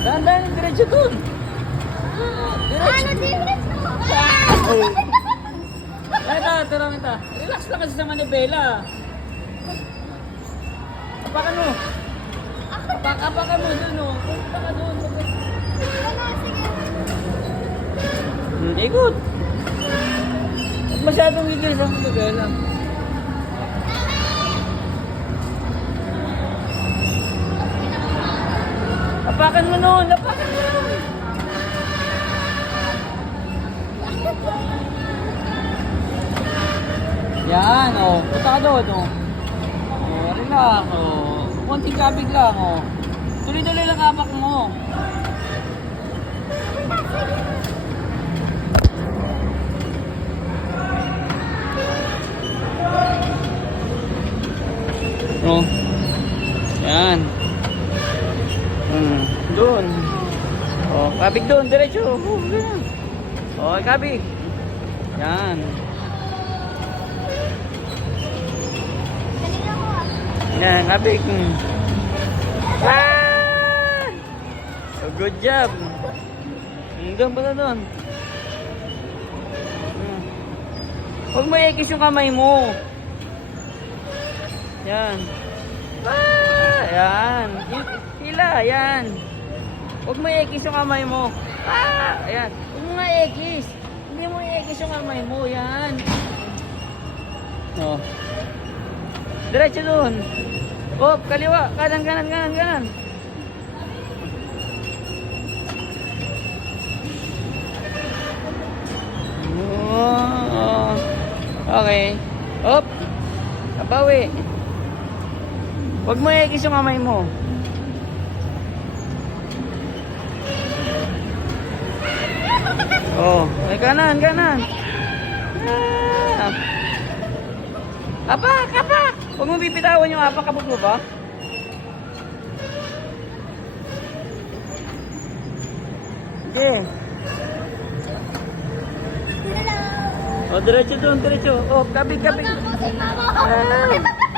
Dahan-dahan, diretso dun. Ano diretso? Ito, turang ito. Relax lang kasi sa manibela. Apakan mo. Apakan mo dun, oh. Punta ka dun. Ano, sige. Ikot. Huwag masyadong gigil sa manibela. Apakan mo nun. Apakan mo nun. Yan, oh. Punta ka doon, oh. Oh, relax, oh. Konting kabig lang, oh. Tuloy-tuloy lang apak mo. Oh. Yan. Doon. Oh, kabig doon, diretso. Oh, ganyan. Oh, kabig. Yan. Kanina ko ah. Yan, kabig. Ah! Oh, good job. Doon pa na doon. Huwag mo ikis yung kamay mo. Yan. Ah! Yan. Hila, yan. Huwag mo ikis yung kamay mo. Ah! Ayan. Huwag mo nga ikis. Hindi mo ikis yung kamay mo. Yan. Oh. Diretso doon. Oh, kaliwa. Kanan, kanan, kanan, kanan. Oh. Okay. Op. Kapawi. Huwag mo ikis yung kamay mo. Oh, may kanan, kanan. Ah. Apak, apak. Huwag mo bibitawan yung apak, kapag mo ba? Sige. Tira lang. Oh, diretso doon, diretso. Oh, kabig, kabig. Huwag ako si mama. Ah.